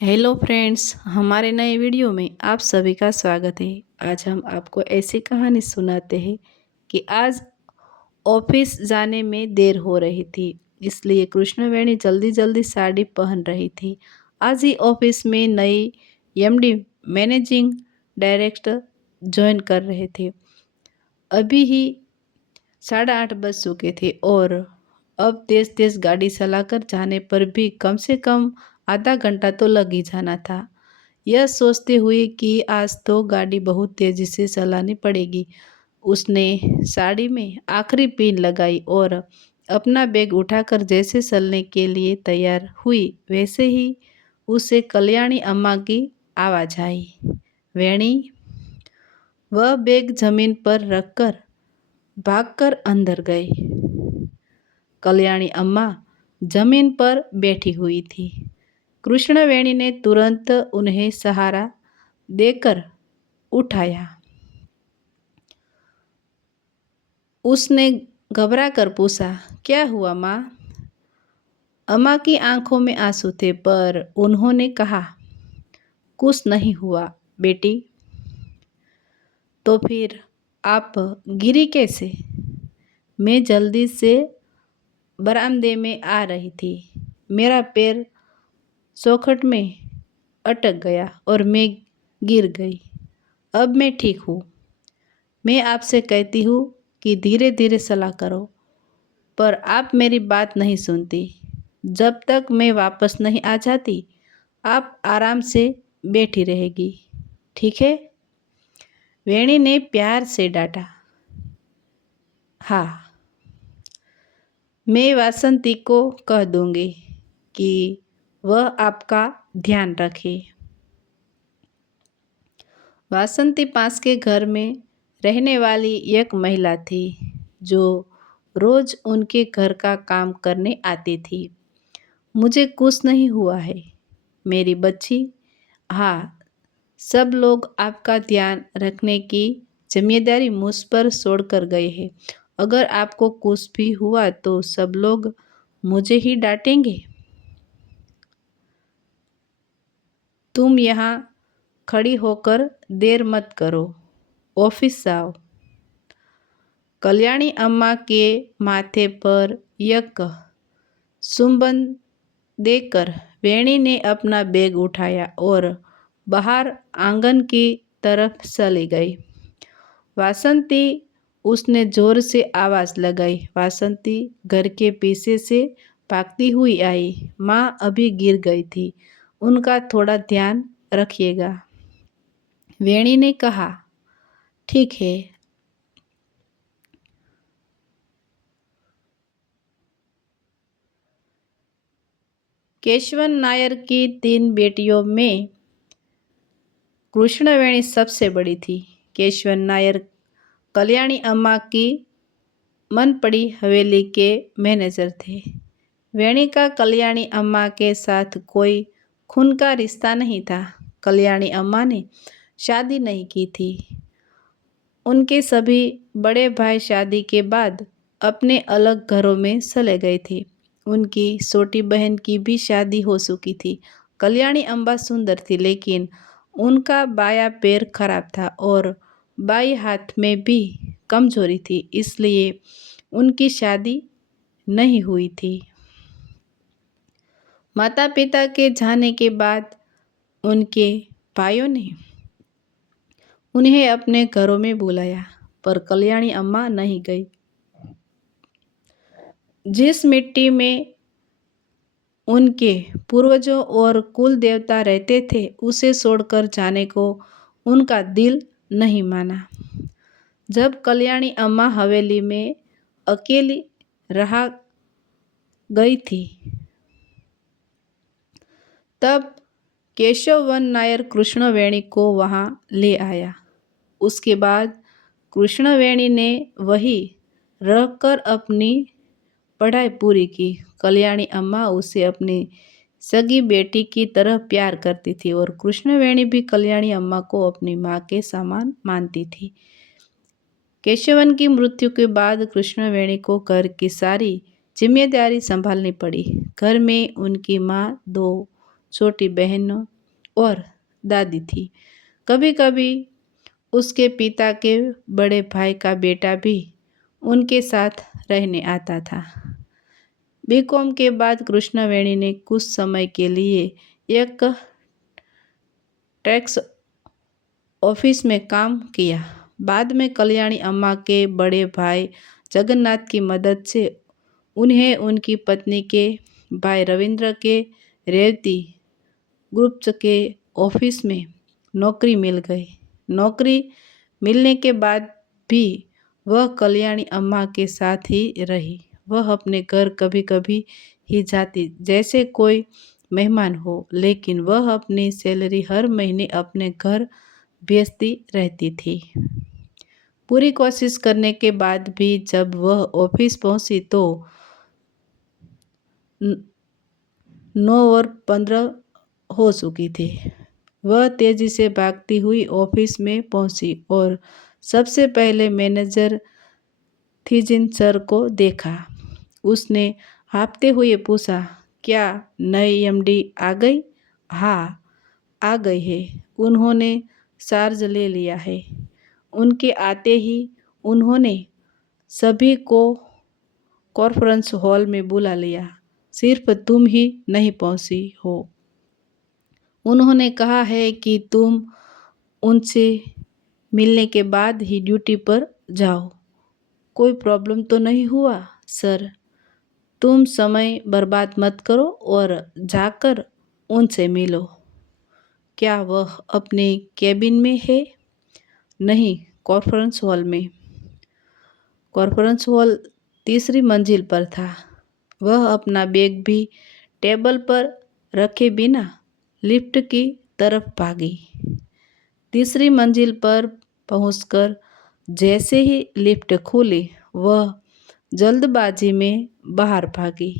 Hello friends, हमारे नए video में आप सभी का स्वागत है। आज हम आपको ऐसी कहानी सुनाते हैं कि आज ऑफिस जाने में देर हो रही थी, इसलिए कृष्णवेणी जल्दी जल्दी साड़ी पहन रही थी। आज ही ऑफिस में नई एमडी मैनेजिंग डायरेक्टर ज्वाइन कर रहे थे। अभी ही 8:30 बज चुके थे और अब तेज तेज गाड़ी चलाकर जाने पर भी कम से कम आधा घंटा तो लग ही जाना था। यह सोचते हुए कि आज तो गाड़ी बहुत तेजी से चलानी पड़ेगी, उसने साड़ी में आखिरी पिन लगाई और अपना बैग उठाकर जैसे चलने के लिए तैयार हुई, वैसे ही उसे कल्याणी अम्मा की आवाज़ आई, वेणी। वह बैग जमीन पर रखकर भागकर अंदर गई। कल्याणी अम्मा जमीन पर बैठी हुई थी। कृष्णवेणी ने तुरंत उन्हें सहारा देकर उठाया। उसने घबरा कर पूछा, क्या हुआ माँ? अम्मा की आंखों में आंसू थे, पर उन्होंने कहा, कुछ नहीं हुआ बेटी। तो फिर आप गिरी कैसे? मैं जल्दी से बरामदे में आ रही थी, मेरा पैर चौखट में अटक गया और मैं गिर गई। अब मैं ठीक हूँ। मैं आपसे कहती हूँ कि धीरे धीरे चला करो, पर आप मेरी बात नहीं सुनती। जब तक मैं वापस नहीं आ जाती, आप आराम से बैठी रहेगी, ठीक है? वेणी ने प्यार से डांटा। हाँ, मैं वासंती को कह दूंगी कि वह आपका ध्यान रखे। वासंती पास के घर में रहने वाली एक महिला थी, जो रोज उनके घर का काम करने आती थी। मुझे कुछ नहीं हुआ है मेरी बच्ची। हाँ, सब लोग आपका ध्यान रखने की जिम्मेदारी मुझ पर छोड़कर गए हैं। अगर आपको कुछ भी हुआ तो सब लोग मुझे ही डांटेंगे। तुम यहाँ खड़ी होकर देर मत करो, ऑफिस जाओ। कल्याणी अम्मा के माथे पर एक चुंबन देकर वेणी ने अपना बैग उठाया और बाहर आंगन की तरफ चली गई। वासंती, उसने जोर से आवाज़ लगाई। वासंती घर के पीछे से भागती हुई आई। माँ अभी गिर गई थी, उनका थोड़ा ध्यान रखिएगा। वेणी ने कहा, ठीक है। केशवन नायर की 3 बेटियों में कृष्णवेणी सबसे बड़ी थी। केशवन नायर कल्याणी अम्मा की मनपड़ी हवेली के मैनेजर थे। वेणी का कल्याणी अम्मा के साथ कोई खून का रिश्ता नहीं था। कल्याणी अम्मा ने शादी नहीं की थी। उनके सभी बड़े भाई शादी के बाद अपने अलग घरों में चले गए थे। उनकी छोटी बहन की भी शादी हो चुकी थी। कल्याणी अम्बा सुंदर थी, लेकिन उनका बायां पैर खराब था और बाई हाथ में भी कमजोरी थी, इसलिए उनकी शादी नहीं हुई थी। माता पिता के जाने के बाद उनके भाइयों ने उन्हें अपने घरों में बुलाया, पर कल्याणी अम्मा नहीं गई। जिस मिट्टी में उनके पूर्वजों और कुल देवता रहते थे, उसे छोड़कर जाने को उनका दिल नहीं माना। जब कल्याणी अम्मा हवेली में अकेली रहा गई थी, तब केशवन नायर कृष्णवेणी को वहाँ ले आया। उसके बाद कृष्णवेणी ने वही रहकर अपनी पढ़ाई पूरी की। कल्याणी अम्मा उसे अपनी सगी बेटी की तरह प्यार करती थी और कृष्णवेणी भी कल्याणी अम्मा को अपनी माँ के समान मानती थी। केशवन की मृत्यु के बाद कृष्णवेणी को घर की सारी जिम्मेदारी संभालनी पड़ी। घर में उनकी माँ, 2 छोटी बहनों और दादी थी। कभी कभी उसके पिता के बड़े भाई का बेटा भी उनके साथ रहने आता था। बीकॉम के बाद कृष्णवेणी ने कुछ समय के लिए एक टैक्स ऑफिस में काम किया। बाद में कल्याणी अम्मा के बड़े भाई जगन्नाथ की मदद से उन्हें उनकी पत्नी के भाई रविंद्र के रेवती ग्रुप्स के ऑफिस में नौकरी मिल गई। नौकरी मिलने के बाद भी वह कल्याणी अम्मा के साथ ही रही। वह अपने घर कभी कभी ही जाती जैसे कोई मेहमान हो, लेकिन वह अपनी सैलरी हर महीने अपने घर भेजती रहती थी। पूरी कोशिश करने के बाद भी जब वह ऑफिस पहुंची तो 9:15 हो चुकी थी। वह तेजी से भागती हुई ऑफिस में पहुंची और सबसे पहले मैनेजर थिजिन सर को देखा। उसने हाँफते हुए पूछा, क्या नई एमडी आ गई? हाँ, आ गई है। उन्होंने चार्ज ले लिया है। उनके आते ही उन्होंने सभी को कॉन्फ्रेंस हॉल में बुला लिया। सिर्फ तुम ही नहीं पहुंची हो। उन्होंने कहा है कि तुम उनसे मिलने के बाद ही ड्यूटी पर जाओ। कोई प्रॉब्लम तो नहीं हुआ सर? तुम समय बर्बाद मत करो और जाकर उनसे मिलो। क्या वह अपने कैबिन में है? नहीं, कॉन्फ्रेंस हॉल में। कॉन्फ्रेंस हॉल तीसरी मंजिल पर था। वह अपना बैग भी टेबल पर रखे बिना लिफ्ट की तरफ भागी। तीसरी मंजिल पर पहुंचकर जैसे ही लिफ्ट खुली, वह जल्दबाजी में बाहर भागी।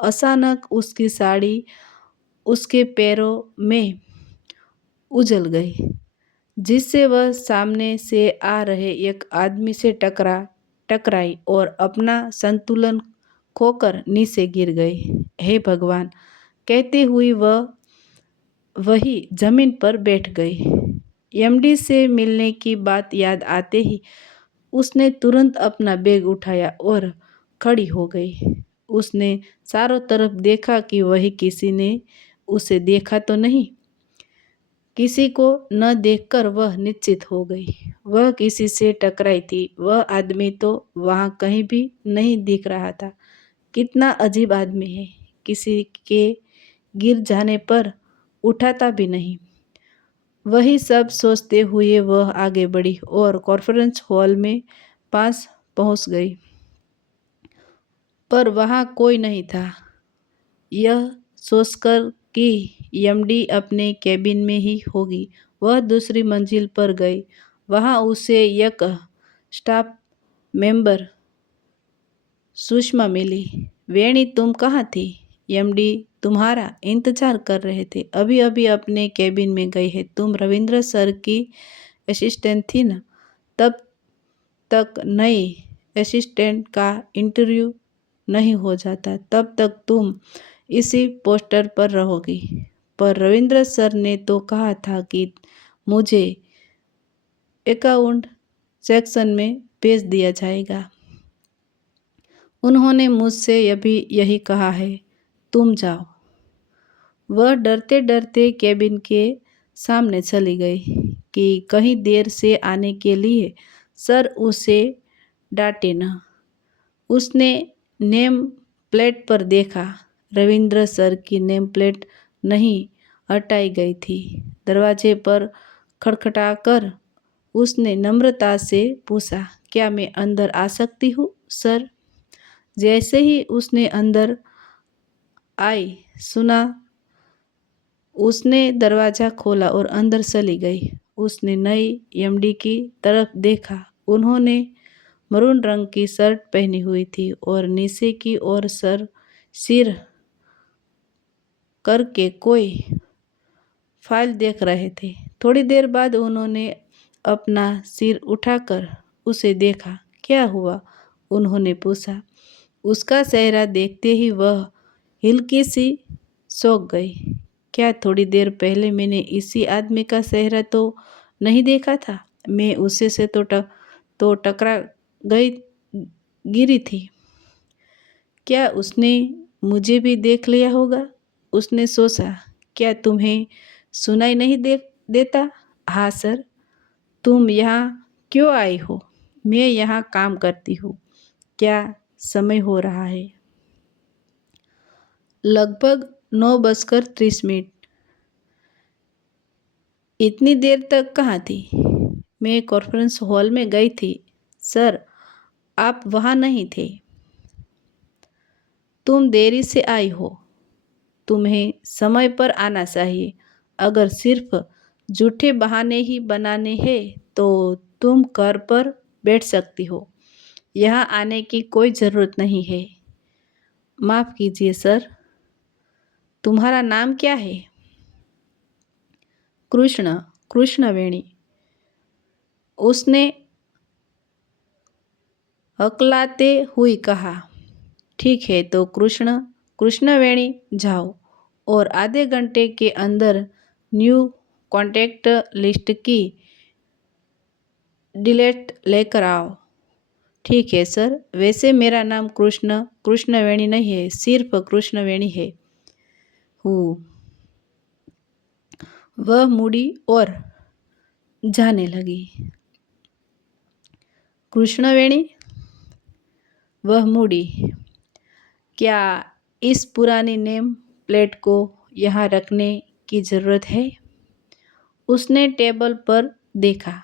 अचानक उसकी साड़ी उसके पैरों में उछल गई, जिससे वह सामने से आ रहे एक आदमी से टकराई और अपना संतुलन खोकर नीचे गिर गई। हे भगवान, कहते हुए वह वही जमीन पर बैठ गई। एमडी से मिलने की बात याद आते ही उसने तुरंत अपना बैग उठाया और खड़ी हो गई। उसने चारों तरफ देखा कि वही किसी ने उसे देखा तो नहीं। किसी को न देखकर वह निश्चित हो गई, वह किसी से टकराई थी। वह आदमी तो वहाँ कहीं भी नहीं दिख रहा था। कितना अजीब आदमी है, किसी के गिर जाने पर उठाता भी नहीं। वही सब सोचते हुए वह आगे बढ़ी और कॉन्फ्रेंस हॉल में पास पहुंच गई, पर वहाँ कोई नहीं था। यह सोचकर कि एमडी अपने कैबिन में ही होगी, वह दूसरी मंजिल पर गई। वहाँ उसे एक स्टाफ मेंबर सुषमा मिली। वेणी, तुम कहाँ थी? एमडी तुम्हारा इंतजार कर रहे थे। अभी अभी अपने कैबिन में गई है। तुम रविंद्र सर की असिस्टेंट थी ना? तब तक नई असिस्टेंट का इंटरव्यू नहीं हो जाता, तब तक तुम इसी पोस्टर पर रहोगी। पर रविंद्र सर ने तो कहा था कि मुझे अकाउंट सेक्शन में भेज दिया जाएगा। उन्होंने मुझसे अभी यही कहा है, तुम जाओ। वह डरते डरते कैबिन के सामने चली गई कि कहीं देर से आने के लिए सर उसे डांटे न। उसने नेम प्लेट पर देखा। रविंद्र सर की नेम प्लेट नहीं हटाई गई थी। दरवाजे पर खटखटाकर उसने नम्रता से पूछा, क्या मैं अंदर आ सकती हूँ सर? जैसे ही उसने अंदर आई, सुना उसने दरवाज़ा खोला और अंदर चली गई। उसने नई एमडी की तरफ देखा। उन्होंने मरून रंग की शर्ट पहनी हुई थी और नीचे की ओर सिर करके कोई फाइल देख रहे थे। थोड़ी देर बाद उन्होंने अपना सिर उठाकर उसे देखा। क्या हुआ? उन्होंने पूछा। उसका चेहरा देखते ही वह हल्की सी चौंक गई। क्या थोड़ी देर पहले मैंने इसी आदमी का चेहरा तो नहीं देखा था? मैं उसी से तो टकरा गई गिरी थी। क्या उसने मुझे भी देख लिया होगा? उसने सोचा। क्या तुम्हें सुनाई नहीं देता? हाँ सर। तुम यहाँ क्यों आई हो? मैं यहाँ काम करती हूँ। क्या समय हो रहा है? लगभग 9:30। इतनी देर तक कहाँ थी? मैं कॉन्फ्रेंस हॉल में गई थी। सर, आप वहाँ नहीं थे। तुम देरी से आई हो। तुम्हें समय पर आना चाहिए। अगर सिर्फ झूठे बहाने ही बनाने हैं तो तुम घर पर बैठ सकती हो। यहाँ आने की कोई ज़रूरत नहीं है। माफ़ कीजिए सर। तुम्हारा नाम क्या है? कृष्ण। कृष्णवेणी। उसने हकलाते हुए कहा। ठीक है तो कृष्णवेणी जाओ और आधे घंटे के अंदर न्यू कॉन्टैक्ट लिस्ट की डिलीट लेकर आओ। ठीक है सर। वैसे मेरा नाम कृष्णवेणी नहीं है, सिर्फ कृष्णवेणी है। हूँ। वह मुड़ी और जाने लगी। कृष्णवेणी। वह मुड़ी। क्या इस पुरानी नेम प्लेट को यहाँ रखने की ज़रूरत है? उसने टेबल पर देखा।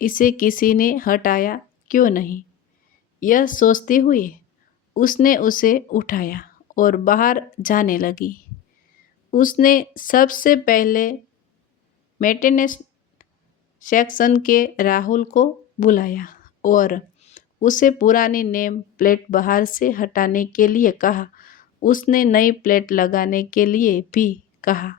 इसे किसी ने हटाया क्यों नहीं? यह सोचते हुए उसने उसे उठाया और बाहर जाने लगी। उसने सबसे पहले मेंटेनेंस सेक्शन के राहुल को बुलाया और उसे पुरानी नेम प्लेट बाहर से हटाने के लिए कहा। उसने नई प्लेट लगाने के लिए भी कहा।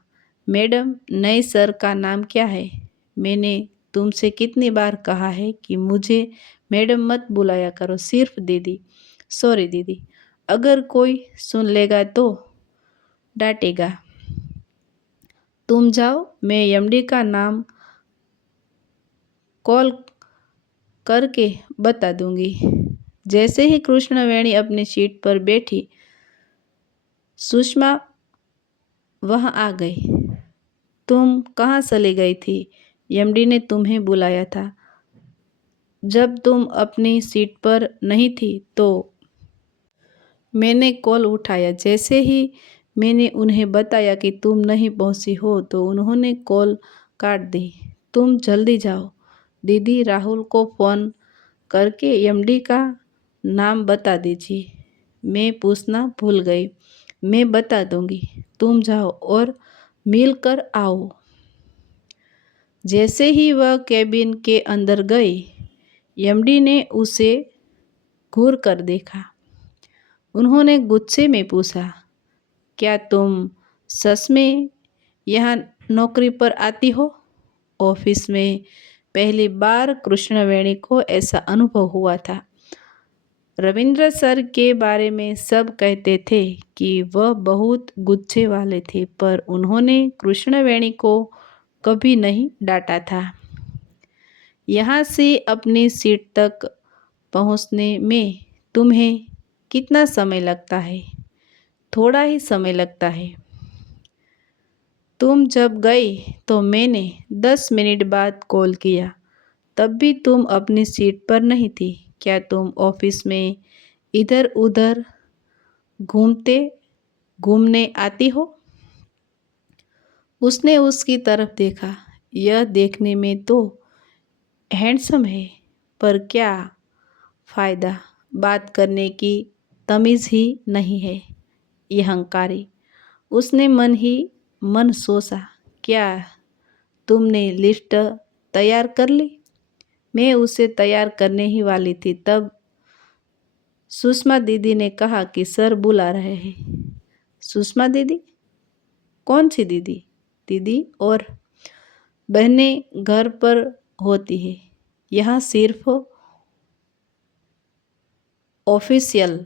मैडम, नए सर का नाम क्या है? मैंने तुमसे कितनी बार कहा है कि मुझे मैडम मत बुलाया करो, सिर्फ दीदी। सॉरी दीदी। अगर कोई सुन लेगा तो डांटेगा। तुम जाओ, मैं एमडी का नाम कॉल करके बता दूंगी। जैसे ही कृष्णवेणी अपनी सीट पर बैठी, सुषमा वहां आ गई। तुम कहाँ चली गई थी? एमडी ने तुम्हें बुलाया था। जब तुम अपनी सीट पर नहीं थी तो मैंने कॉल उठाया। जैसे ही मैंने उन्हें बताया कि तुम नहीं पहुंची हो तो उन्होंने कॉल काट दी। तुम जल्दी जाओ। दीदी, राहुल को फ़ोन करके एमडी का नाम बता दीजिए। मैं पूछना भूल गई। मैं बता दूंगी। तुम जाओ और मिल कर आओ। जैसे ही वह कैबिन के अंदर गई, एमडी ने उसे घूर कर देखा। उन्होंने गुस्से में पूछा, क्या तुम सच में यहाँ नौकरी पर आती हो? ऑफिस में पहली बार कृष्णवेणी को ऐसा अनुभव हुआ था। रविंद्र सर के बारे में सब कहते थे कि वह बहुत गुस्से वाले थे, पर उन्होंने कृष्णवेणी को कभी नहीं डांटा था। यहाँ से अपनी सीट तक पहुँचने में तुम्हें कितना समय लगता है? थोड़ा ही समय लगता है। तुम जब गई तो मैंने 10 मिनट बाद कॉल किया। तब भी तुम अपनी सीट पर नहीं थी। क्या तुम ऑफिस में इधर उधर घूमते घूमने आती हो? उसने उसकी तरफ देखा। यह देखने में तो हैंडसम है, पर क्या फ़ायदा? बात करने की तमीज़ ही नहीं है। यह अहंकारी। उसने मन ही मन सोचा। क्या तुमने लिस्ट तैयार कर ली? मैं उसे तैयार करने ही वाली थी, तब सुषमा दीदी ने कहा कि सर बुला रहे हैं। सुषमा दीदी? कौन सी दीदी? दीदी और बहनें घर पर होती है। यहाँ सिर्फ ऑफिशियल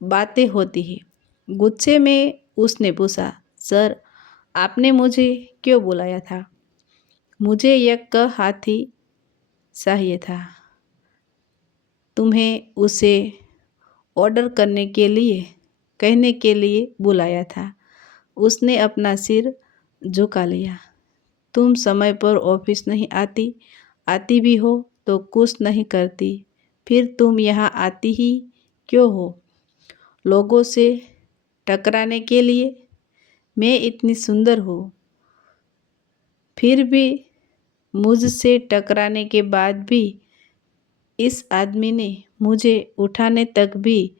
बातें होती है। गुस्से में उसने पूछा, सर आपने मुझे क्यों बुलाया था? मुझे एक हाथी चाहिए था। तुम्हें उसे ऑर्डर करने के लिए कहने के लिए बुलाया था। उसने अपना सिर झुका लिया। तुम समय पर ऑफिस नहीं आती, आती भी हो तो कुछ नहीं करती। फिर तुम यहाँ आती ही क्यों हो? लोगों से टकराने के लिए? मैं इतनी सुंदर हूँ, फिर भी मुझसे टकराने के बाद भी इस आदमी ने मुझे उठाने तक भी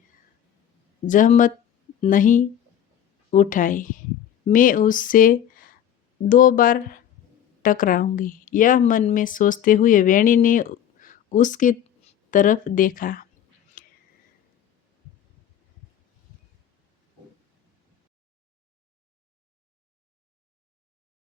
जहमत नहीं उठाई। मैं उससे 2 बार टकराऊंगी, यह मन में सोचते हुए वेणी ने उसकी तरफ देखा।